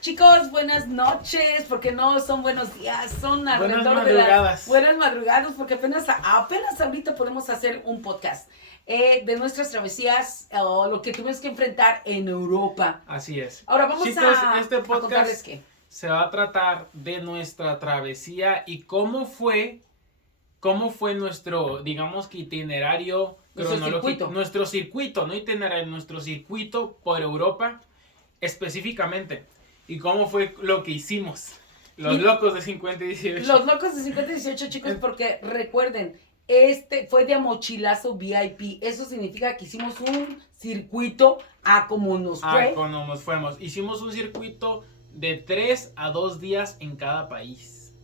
Chicos, buenas noches, porque no son buenos días, son Buenas alrededor de madrugadas. las buenas madrugadas, porque apenas ahorita podemos hacer un podcast de nuestras travesías o lo que tuvimos que enfrentar en Europa. Así es. Ahora vamos Chicos, a este contarles podcast qué. se va a tratar de nuestra travesía y cómo fue nuestro, digamos que itinerario cronológico, nuestro circuito, no itinerario, nuestro circuito por Europa específicamente. Y cómo fue lo que hicimos. Los locos de 50 y 18. Los locos de 50 y 18, chicos, porque recuerden, este fue de mochilazo VIP. Eso significa que hicimos un circuito a como nos fue. Como nos fuimos. Hicimos un circuito de 3 a 2 días en cada país.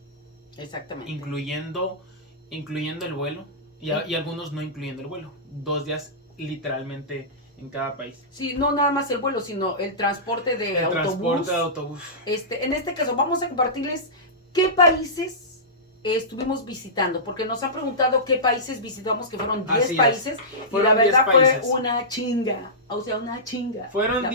Exactamente. Incluyendo el vuelo. Y algunos no incluyendo el vuelo. 2 días literalmente en cada país. Sí, no nada más el vuelo, sino el transporte de el autobús. Transporte de autobús. En este caso, vamos a compartirles qué países estuvimos visitando, porque nos han preguntado qué países visitamos, que fueron 10 países, y la verdad fue una chinga, o sea, una chinga. Fueron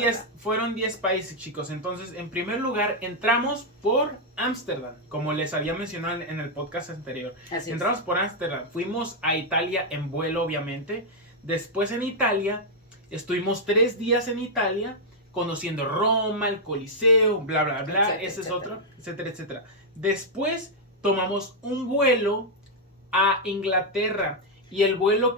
10 países, chicos. Entonces, en primer lugar, entramos por Ámsterdam, como les había mencionado en el podcast anterior. Entramos por Ámsterdam, fuimos a Italia en vuelo, obviamente. Después en Italia, estuvimos 3 días en Italia, conociendo Roma, el Coliseo, bla, bla, bla, etcétera, ese es otro, etcétera, etcétera. Después tomamos un vuelo a Inglaterra y el vuelo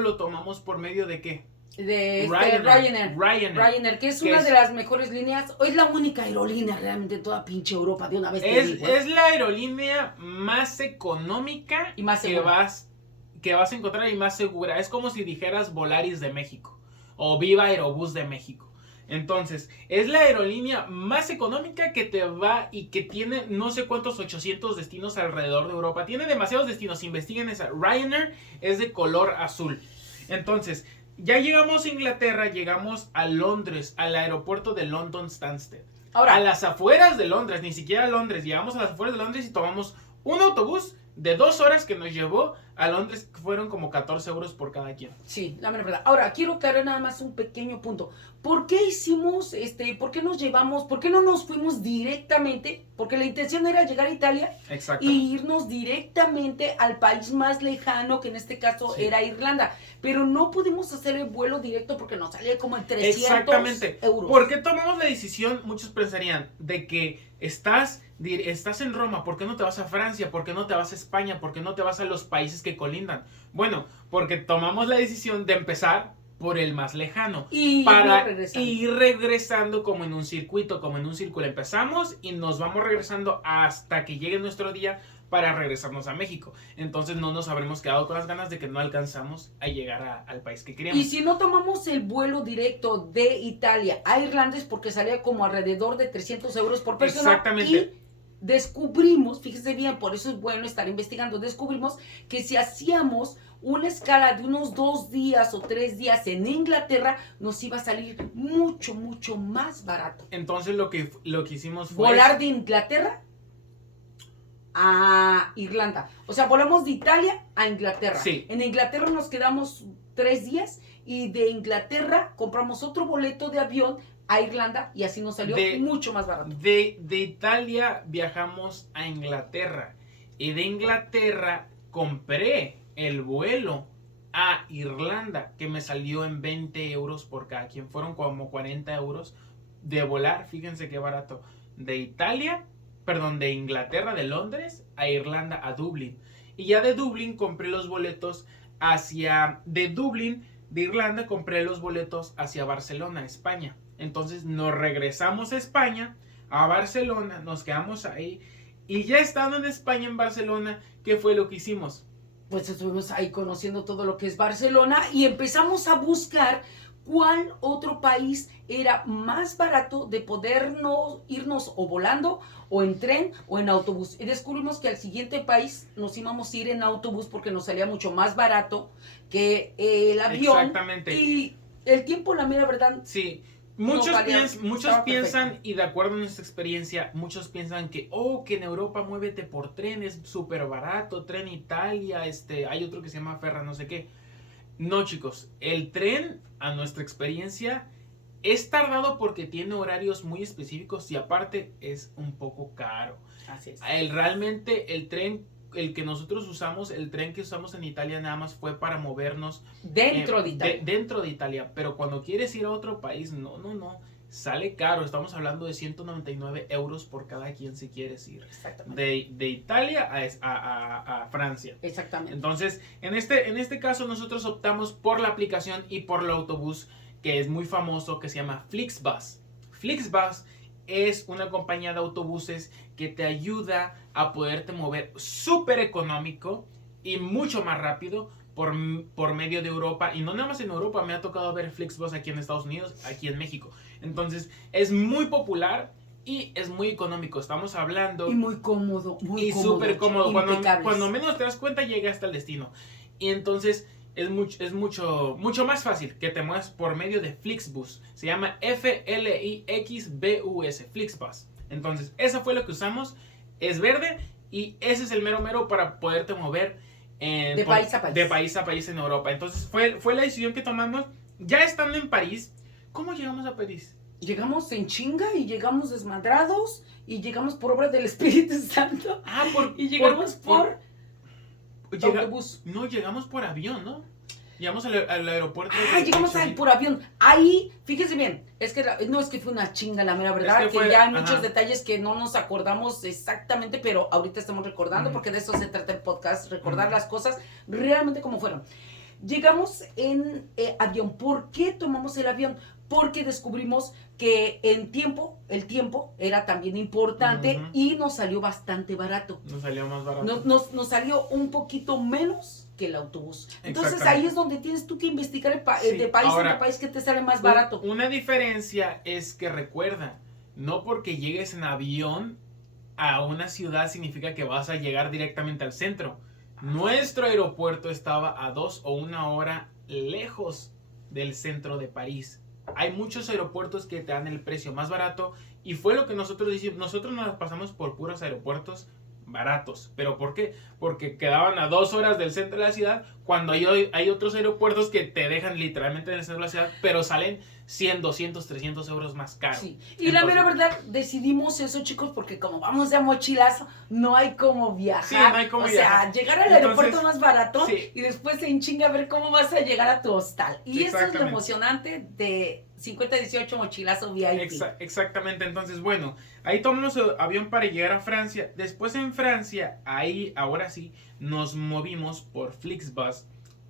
lo tomamos por medio de ¿qué? De Ryanair, que es una de las mejores líneas, o es la única aerolínea realmente en toda pinche Europa, de una vez es la aerolínea más económica y más que vas a encontrar y más segura. Es como si dijeras Volaris de México o Viva Aerobús de México. Entonces, es la aerolínea más económica que te va y que tiene no sé cuántos 800 destinos alrededor de Europa. Tiene demasiados destinos, investiguen esa. Ryanair es de color azul. Entonces, ya llegamos a Inglaterra, llegamos a Londres, al aeropuerto de London Stansted. Ahora, a las afueras de Londres, ni siquiera a Londres, llegamos a las afueras de Londres y tomamos un autobús de 2 horas que nos llevó a Londres, que fueron como 14 euros por cada quien. Sí, la verdad. Ahora, quiero aclarar nada más un pequeño punto. ¿Por qué hicimos, por qué nos llevamos, por qué no nos fuimos directamente? Porque la intención era llegar a Italia. Exacto. Y irnos directamente al país más lejano, que en este caso era Irlanda. Pero no pudimos hacer el vuelo directo porque nos salía como en 300 euros. ¿Por qué tomamos la decisión? Muchos pensarían de que estás en Roma, ¿por qué no te vas a Francia? ¿Por qué no te vas a España? ¿Por qué no te vas a los países que colindan? Bueno, porque tomamos la decisión de empezar por el más lejano para ir regresando como en un circuito, como en un círculo. Empezamos y nos vamos regresando hasta que llegue nuestro día para regresarnos a México. Entonces no nos habremos quedado con las ganas de que no alcanzamos a llegar al país que queríamos. Y si no tomamos el vuelo directo de Italia a Irlanda es porque salía como alrededor de 300 euros por persona. Exactamente. Y descubrimos, fíjese bien, por eso es bueno estar investigando, descubrimos que si hacíamos una escala de unos 2 días o 3 días en Inglaterra, nos iba a salir mucho, mucho más barato. Entonces lo que hicimos fue volar de Inglaterra a Irlanda. O sea, volamos de Italia a Inglaterra. Sí. En Inglaterra nos quedamos 3 días y de Inglaterra compramos otro boleto de avión a Irlanda y así nos salió mucho más barato. De Italia viajamos a Inglaterra y de Inglaterra compré el vuelo a Irlanda que me salió en 20 euros por cada quien. Fueron como 40 euros de volar, fíjense qué barato. De Inglaterra, de Londres a Irlanda, a Dublín. Y ya de Dublín compré los boletos de Irlanda compré los boletos hacia Barcelona, España. Entonces nos regresamos a España, a Barcelona, nos quedamos ahí. Y ya estando en España, en Barcelona, ¿qué fue lo que hicimos? Pues estuvimos ahí conociendo todo lo que es Barcelona y empezamos a buscar cuál otro país era más barato de podernos irnos o volando o en tren o en autobús. Y descubrimos que al siguiente país nos íbamos a ir en autobús porque nos salía mucho más barato que el avión. Exactamente. Y el tiempo, la mera verdad. Sí. Muchos piensan, y de acuerdo a nuestra experiencia, muchos piensan que en Europa muévete por tren, es súper barato, tren Italia, hay otro que se llama Ferra, no sé qué. No, chicos, el tren, a nuestra experiencia, es tardado porque tiene horarios muy específicos y aparte es un poco caro. Así es. Realmente el tren, el que nosotros usamos, el tren que usamos en Italia nada más fue para movernos Dentro de Italia. Dentro de Italia, pero cuando quieres ir a otro país, no. Sale caro, estamos hablando de 199 euros por cada quien si quieres ir. Exactamente. De Italia a Francia. Exactamente. Entonces, en este caso nosotros optamos por la aplicación y por el autobús que es muy famoso, que se llama Flixbus. Flixbus es una compañía de autobuses que te ayuda a poderte mover súper económico y mucho más rápido por medio de Europa. Y no nada más en Europa, me ha tocado ver Flixbus aquí en Estados Unidos, aquí en México. Entonces, es muy popular y es muy económico. Estamos hablando... Y muy cómodo, muy y súper cómodo. Impecables. Cuando menos te das cuenta, llega hasta el destino. Y entonces es mucho más fácil que te muevas por medio de Flixbus. Se llama Flixbus, Flixbus. Entonces, eso fue lo que usamos. Es verde y ese es el mero para poderte mover de país a país. De país a país en Europa. Entonces, fue la decisión que tomamos. Ya estando en París, ¿cómo llegamos a París? Llegamos en chinga y llegamos desmadrados y llegamos por obra del Espíritu Santo. Y llegamos por autobús. No, llegamos por avión, ¿no? Llegamos al aeropuerto. Llegamos por avión. Ahí, fíjense bien, es que no es que fue una chinga, la mera verdad, que ya hay muchos detalles que no nos acordamos exactamente, pero ahorita estamos recordando, porque de eso se trata el podcast, recordar las cosas realmente como fueron. Llegamos en avión. ¿Por qué tomamos el avión? Porque descubrimos que el tiempo era también importante y nos salió bastante barato. Nos salió más barato. Nos salió un poquito menos que el autobús. Entonces ahí es donde tienes tú que investigar de país en país que te sale más barato. Una diferencia es que recuerda, no porque llegues en avión a una ciudad significa que vas a llegar directamente al centro. Nuestro aeropuerto estaba a 2 o 1 hora lejos del centro de París. Hay muchos aeropuertos que te dan el precio más barato y fue lo que nosotros hicimos. Nosotros nos pasamos por puros aeropuertos baratos. ¿Pero por qué? Porque quedaban a 2 horas del centro de la ciudad, cuando hay otros aeropuertos que te dejan literalmente en el centro de la ciudad, pero salen 100, 200, 300 euros más caros. Sí. Y entonces, la mera verdad, decidimos eso, chicos, porque como vamos de mochilazo, no hay como viajar. Sí, no hay como viajar. Sea, llegar al aeropuerto más barato y después en chinga ver cómo vas a llegar a tu hostal. Y eso es lo emocionante de 5018 mochilazo VIP. Exactamente. Entonces, bueno, ahí tomamos el avión para llegar a Francia. Después en Francia, ahí, ahora sí, nos movimos por Flixbus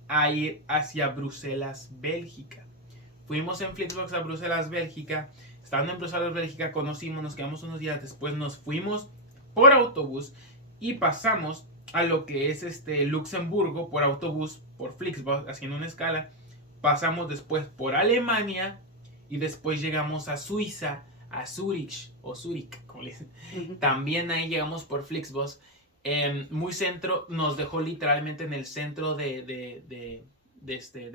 a ir hacia Bruselas, Bélgica. Fuimos en Flixbus a Bruselas, Bélgica. Estando en Bruselas, Bélgica, nos quedamos unos días. Después nos fuimos por autobús y pasamos a lo que es Luxemburgo por autobús, por Flixbus, haciendo una escala. Pasamos después por Alemania y después llegamos a Suiza, a Zurich, o Zurich, como le dicen. También ahí llegamos por Flixbus. Muy centro, nos dejó literalmente en el centro de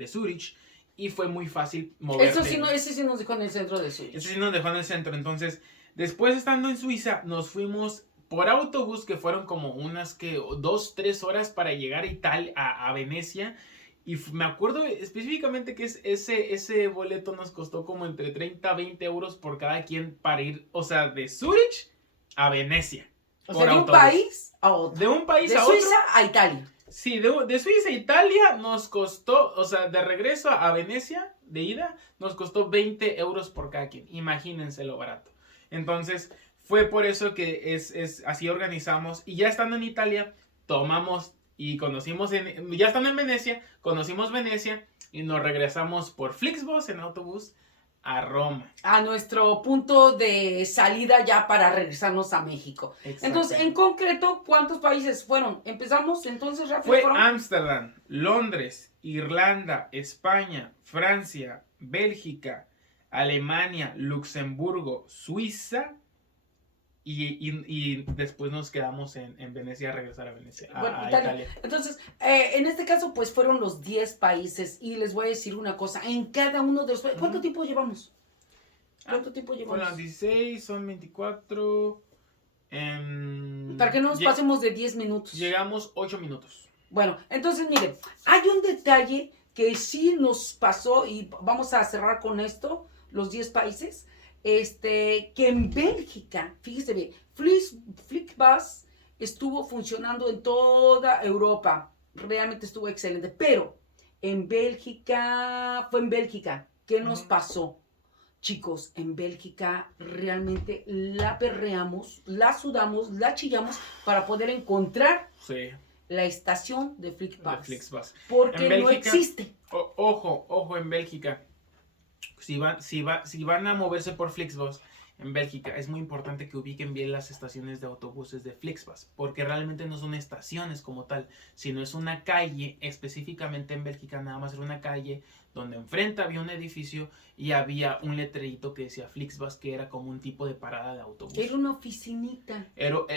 Zurich. Y fue muy fácil moverte. Ese sí nos dejó en el centro de Suiza. Ese sí nos dejó en el centro. Entonces, después estando en Suiza, nos fuimos por autobús, que fueron como unas 2-3 horas para llegar a Italia, a Venecia. Y me acuerdo específicamente que ese boleto nos costó como entre 30 a 20 euros por cada quien para ir, o sea, de Zurich a Venecia. O sea, de un país a otro. De un país a otro. De Suiza a Italia. Sí, de Suiza a Italia nos costó, o sea, de regreso a Venecia, de ida, nos costó 20 euros por cada quien. Imagínense lo barato. Entonces, fue por eso que así organizamos. Y ya estando en Italia, tomamos y conocimos, ya estando en Venecia, conocimos Venecia y nos regresamos por Flixbus en autobús a Roma. A nuestro punto de salida ya para regresarnos a México. Entonces, en concreto, ¿cuántos países fueron? Empezamos entonces rápido. Fue Ámsterdam, Londres, Irlanda, España, Francia, Bélgica, Alemania, Luxemburgo, Suiza y después nos quedamos en Venecia, a regresar a Venecia, a Italia. Entonces, en este caso, pues fueron los 10 países y les voy a decir una cosa, en cada uno de los países, ¿cuánto tiempo llevamos? ¿Cuánto tiempo llevamos? Son 16, son 24. Para que no nos pasemos de 10 minutos. Llegamos 8 minutos. Bueno, entonces miren, hay un detalle que sí nos pasó y vamos a cerrar con esto, los 10 países, que en Bélgica, fíjese bien, FlixBus estuvo funcionando en toda Europa, realmente estuvo excelente, pero fue en Bélgica, ¿qué nos pasó? Chicos, en Bélgica realmente la perreamos, la sudamos, la chillamos para poder encontrar la estación de FlixBus. Porque en Bélgica, no existe. Ojo, en Bélgica. Si van a moverse por FlixBus en Bélgica, es muy importante que ubiquen bien las estaciones de autobuses de FlixBus, porque realmente no son estaciones como tal, sino es una calle, específicamente en Bélgica, nada más era una calle donde enfrente había un edificio y había un letrerito que decía FlixBus, que era como un tipo de parada de autobús. Era una oficinita.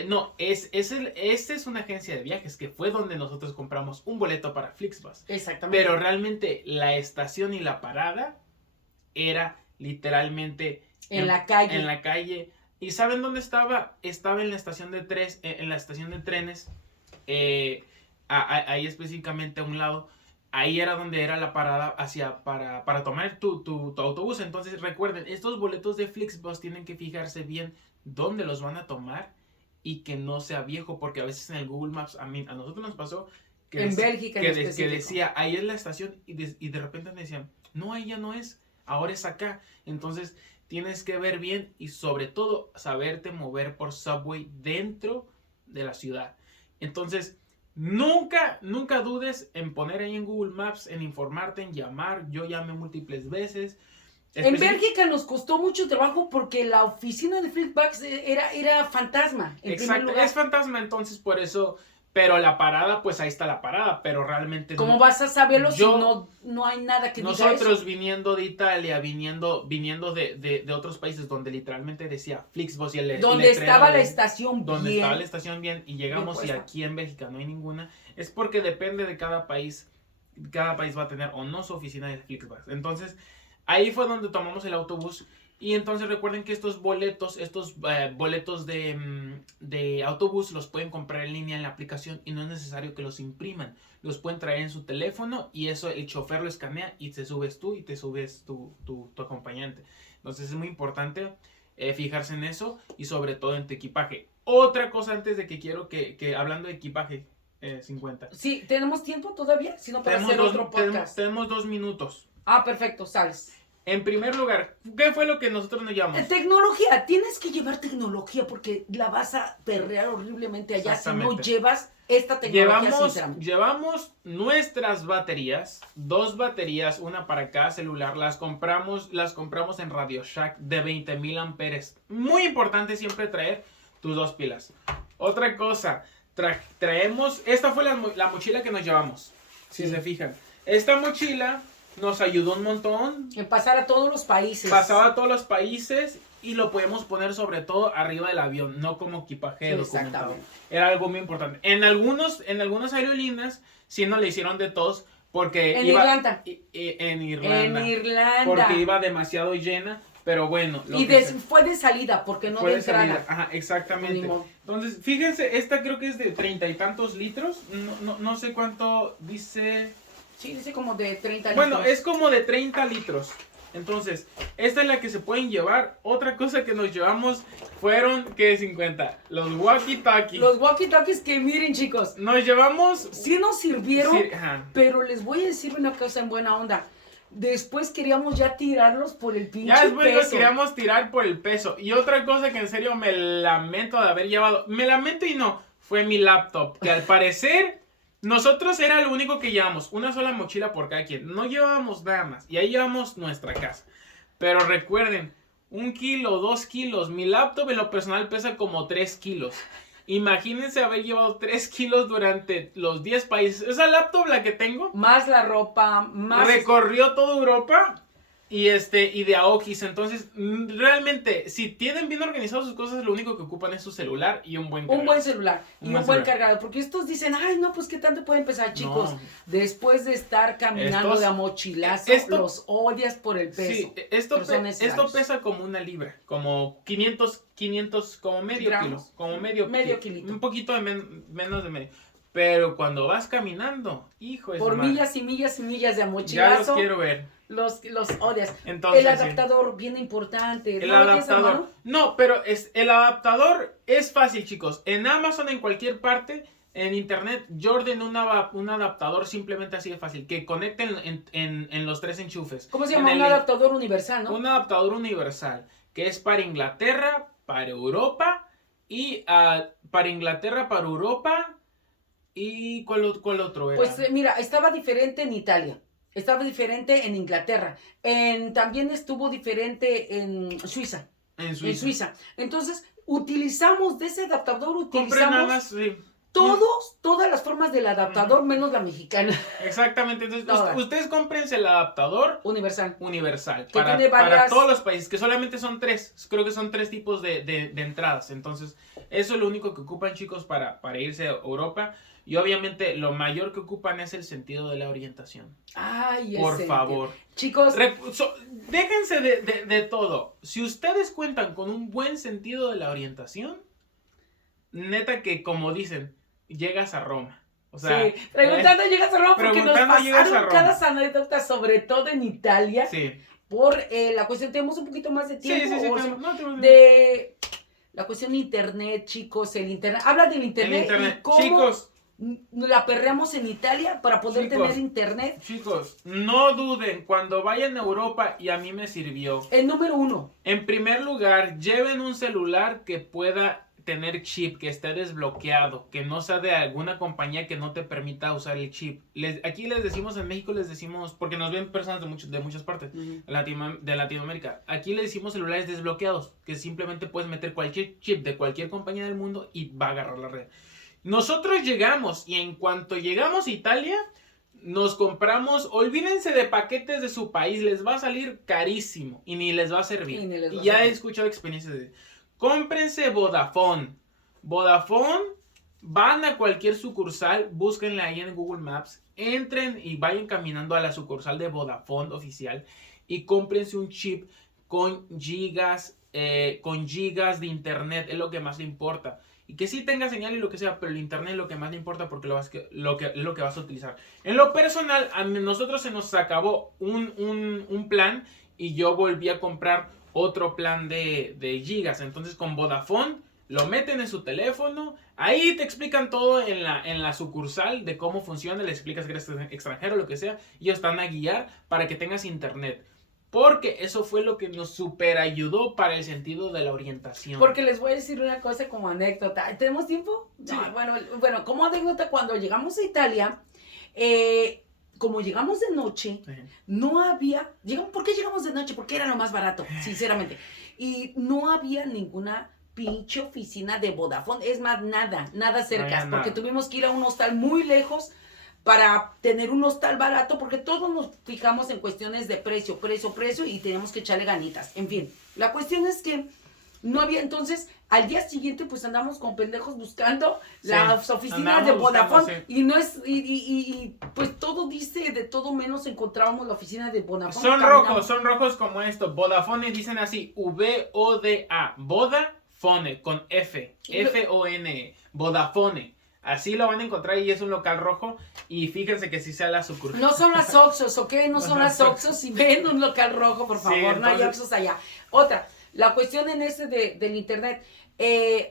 No, esta es una agencia de viajes, que fue donde nosotros compramos un boleto para FlixBus. Exactamente. Pero realmente la estación y la parada era literalmente en la calle. En la calle. ¿Y saben dónde estaba? Estaba en la estación de trenes. Ahí específicamente a un lado. Ahí era donde era la parada para tomar tu autobús. Entonces recuerden, estos boletos de FlixBus tienen que fijarse bien dónde los van a tomar y que no sea viejo, porque a veces en el Google Maps, a nosotros nos pasó que en Bélgica que decía, ahí es la estación, y de repente me decían, no, ahí ya no es, ahora es acá. Entonces tienes que ver bien y sobre todo saberte mover por subway dentro de la ciudad. Entonces nunca dudes en poner ahí en Google Maps, en informarte, en llamar. Yo llamé múltiples veces. En Bélgica nos costó mucho trabajo porque la oficina de FlixBus era fantasma. Exacto, es fantasma, entonces por eso. Pero la parada, pues ahí está la parada, pero realmente ¿cómo vas a saberlo si no hay nada que diga eso? Nosotros viniendo de Italia, viniendo de otros países donde literalmente decía FlixBus y donde estaba la estación bien. Donde estaba la estación bien y llegamos y aquí en Bélgica no hay ninguna. Es porque depende de cada país. Cada país va a tener o no su oficina de FlixBus. Entonces, ahí fue donde tomamos el autobús. Y entonces recuerden que estos boletos de autobús los pueden comprar en línea en la aplicación y no es necesario que los impriman. Los pueden traer en su teléfono y eso el chofer lo escanea y te subes tú y te subes tu acompañante. Entonces es muy importante fijarse en eso y sobre todo en tu equipaje. Otra cosa antes de que quiero que hablando de equipaje, 50. Sí, ¿tenemos tiempo todavía? Si no, para hacer otro podcast. Tenemos 2 minutos. Ah, perfecto, sales. En primer lugar, ¿qué fue lo que nosotros nos llevamos? Tecnología. Tienes que llevar tecnología porque la vas a perrear horriblemente allá si no llevas esta tecnología. Llevamos nuestras baterías, 2 baterías, una para cada celular. Las compramos en Radio Shack de 20,000 amperes. Muy importante siempre traer tus 2 pilas. Otra cosa, traemos, esta fue la mochila que nos llevamos, si se fijan. Esta mochila nos ayudó un montón. En pasar a todos los países. Pasaba a todos los países y lo podemos poner sobre todo arriba del avión, no como equipaje documentado. Era algo muy importante. En algunas aerolíneas sí nos le hicieron de todos porque en Irlanda. Porque iba demasiado llena, pero bueno. Fue de salida porque no de entrada. Ajá, exactamente. Entonces, fíjense, esta creo que es de 30 y tantos litros. No sé cuánto dice. Sí, dice como de 30 litros. Bueno, es como de 30 litros. Entonces, esta es la que se pueden llevar. Otra cosa que nos llevamos fueron, ¿qué? 50. Los walkie-talkies. Los walkie-talkies que miren, chicos. Nos llevamos. Sí nos sirvieron, pero les voy a decir una cosa en buena onda. Después queríamos ya tirarlos por el pinche peso. Ya después los queríamos tirar por el peso. Y otra cosa que en serio me lamento de haber llevado. Me lamento y no. Fue mi laptop. Que al parecer. Nosotros era lo único que llevamos, una sola mochila por cada quien, no llevábamos nada más, y ahí llevamos nuestra casa. Pero recuerden, 1 kilo, 2 kilos, mi laptop en lo personal pesa como 3 kilos. Imagínense haber llevado 3 kilos durante los 10 países. Esa laptop, la que tengo, más la ropa, más... recorrió toda Europa y de Aokis. Entonces, realmente, si tienen bien organizadas sus cosas, lo único que ocupan es su celular y un buen cargador. Un buen celular y un buen cargador. Porque estos dicen, ay, no, pues qué tanto puede empezar, chicos. No. Después de estar caminando de a mochilazo, los odias por el peso. Sí, esto pesa como 1 libra, como 500, como medio kilo. Como medio kilito. Un poquito menos de medio. Pero cuando vas caminando, hijo de su Por madre, millas y millas y millas de ya los mochilazo, quiero ver. los odias. Entonces, El adaptador, bien importante. el ¿No lo tienes a adaptador. mano? No, pero el adaptador es fácil, chicos. En Amazon, en cualquier parte, en internet, yo ordeno un adaptador simplemente así de fácil, que conecten en los 3 enchufes. ¿Cómo se llama? Un adaptador universal, ¿no? Un adaptador universal, que es para Inglaterra, para Europa, y para Inglaterra, para Europa, y ¿cuál otro era? Pues mira, estaba diferente en Italia, estaba diferente en Inglaterra, también estuvo diferente en Suiza. En Suiza. Entonces, utilizamos de ese adaptador, Compré nada más, sí. todas las formas del adaptador, menos la mexicana. Exactamente, entonces ustedes cómprense el adaptador universal que para todos los países, que solamente son 3, creo que son 3 tipos de entradas, entonces eso es lo único que ocupan, chicos, para irse a Europa. Y obviamente lo mayor que ocupan es el sentido de la orientación. Ay, por favor. Chicos, déjense de todo. Si ustedes cuentan con un buen sentido de la orientación, neta que, como dicen, llegas a Roma. O sea, sí, preguntando llegas a Roma porque nos pasaron cada anécdota, sobre todo en Italia. Sí. Por la cuestión, tenemos un poquito más de tiempo. De la cuestión de internet, chicos, el internet. Habla del internet. Y cómo chicos, la perreamos en Italia para poder tener internet. Chicos, no duden cuando vayan a Europa, y a mí me sirvió. El número 1. En primer lugar, lleven un celular que pueda tener chip, que esté desbloqueado, que no sea de alguna compañía que no te permita usar el chip. Aquí les decimos, en México les decimos, porque nos ven personas de muchas partes de Latinoamérica, aquí les decimos celulares desbloqueados, que simplemente puedes meter cualquier chip de cualquier compañía del mundo y va a agarrar la red. Nosotros llegamos, y en cuanto llegamos a Italia, nos compramos, olvídense de paquetes de su país, les va a salir carísimo y ni les va a servir. Y ya he escuchado experiencias de... Cómprense Vodafone. Vodafone, van a cualquier sucursal, búsquenla ahí en Google Maps, entren y vayan caminando a la sucursal de Vodafone oficial y cómprense un chip con gigas de internet, es lo que más le importa. Y que sí tenga señal y lo que sea, pero el internet es lo que más le importa porque lo que vas a utilizar. En lo personal, a nosotros se nos acabó un plan y yo volví a comprar otro plan de gigas. Entonces con Vodafone lo meten en su teléfono, ahí te explican todo en la sucursal de cómo funciona, le explicas que eres extranjero, lo que sea, y ellos te van a guiar para que tengas internet. Porque eso fue lo que nos super ayudó para el sentido de la orientación. Porque les voy a decir una cosa como anécdota. ¿Tenemos tiempo? Sí. No, bueno, como anécdota, cuando llegamos a Italia, como llegamos de noche, no había... ¿Por qué llegamos de noche? Porque era lo más barato, sinceramente. Y no había ninguna pinche oficina de Vodafone. Es más, nada cerca. Porque tuvimos que ir a un hostal muy lejos para tener un hostal barato, porque todos nos fijamos en cuestiones de precio, y tenemos que echarle ganitas. En fin, la cuestión es que no había, entonces, al día siguiente, pues andamos con pendejos buscando las oficinas de Vodafone, y no es, y pues todo dice, de todo menos encontrábamos la oficina de Vodafone. Son rojos como esto, Vodafone dicen así, V-O-D-A, Vodafone, con F, F-O-N, Vodafone. Así lo van a encontrar y es un local rojo. Y fíjense que sí sea la sucursal. No son las Oxxos, ¿ok? No son las Oxxos. Si ven un local rojo, por favor, entonces... no hay Oxxos allá. Otra, la cuestión en del internet.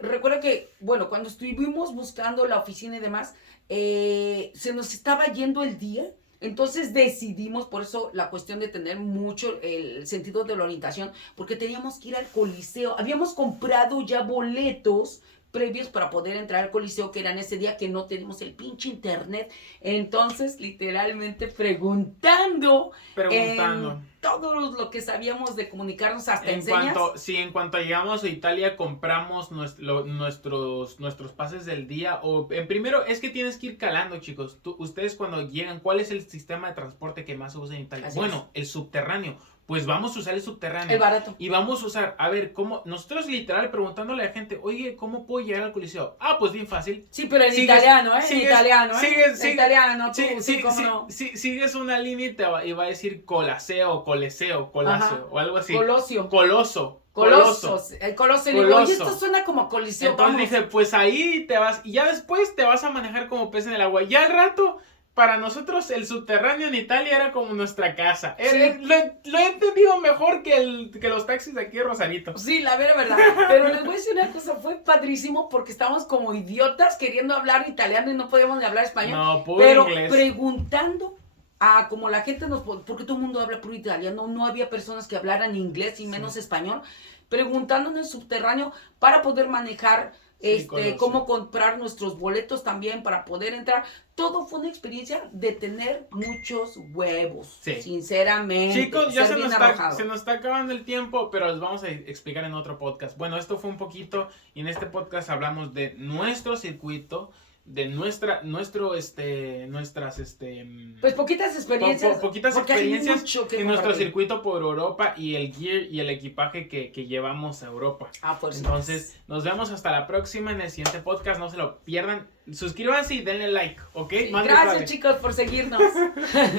Recuerda que, bueno, cuando estuvimos buscando la oficina y demás, se nos estaba yendo el día. Entonces decidimos, por eso la cuestión de tener mucho el sentido de la orientación, porque teníamos que ir al Coliseo. Habíamos comprado ya boletos previos para poder entrar al Coliseo, que eran ese día que no tenemos el pinche internet. Entonces, literalmente preguntando todo lo que sabíamos de comunicarnos, hasta en señas. En cuanto llegamos a Italia, compramos nuestros pases del día. Primero, es que tienes que ir calando, chicos. Ustedes cuando llegan, ¿cuál es el sistema de transporte que más se usa en Italia? El subterráneo. Pues vamos a usar el subterráneo. El barato. Y vamos a usar, a ver, ¿cómo? Nosotros literal preguntándole a la gente, oye, ¿cómo puedo llegar al Coliseo? Ah, pues bien fácil. Sí, pero en italiano, ¿eh? Sigues una línea y va a decir Coliseo, o algo así. Colosio. Coloso. Colosos. El Coloso. Y digo, Coloso. oye, esto suena como colisión. Entonces Vamos. dije, pues ahí te vas, y ya después te vas a manejar como pez en el agua. Ya al rato, para nosotros el subterráneo en Italia era como nuestra casa. Sí. Lo he entendido mejor que los taxis de aquí de Rosarito. Sí, la verdad. Pero les voy a decir una cosa, fue padrísimo porque estábamos como idiotas queriendo hablar italiano y no podíamos ni hablar español. No, puro Pero inglés. preguntando a como la gente nos... Porque todo el mundo habla puro italiano, no había personas que hablaran inglés y menos español. Preguntando en el subterráneo para poder manejar... Coloso. cómo comprar nuestros boletos también para poder entrar. Todo fue una experiencia de tener muchos huevos, Sí. sinceramente. Chicos, ya ser bien arrojado. se nos está acabando el tiempo, pero les vamos a explicar en otro podcast. Bueno, esto fue un poquito, y en este podcast hablamos de nuestro circuito, de nuestras, Pues poquitas experiencias. poquitas porque hay experiencias mucho que en nuestro compartir. circuito por Europa y el gear y el equipaje que llevamos a Europa. Pues Entonces, nos vemos hasta la próxima en el siguiente podcast. No se lo pierdan. Suscríbanse y denle like, ¿ok? sí, Mande gracias padre. chicos por seguirnos.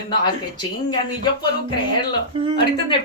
No, es que chingan y yo puedo creerlo. Ahorita en el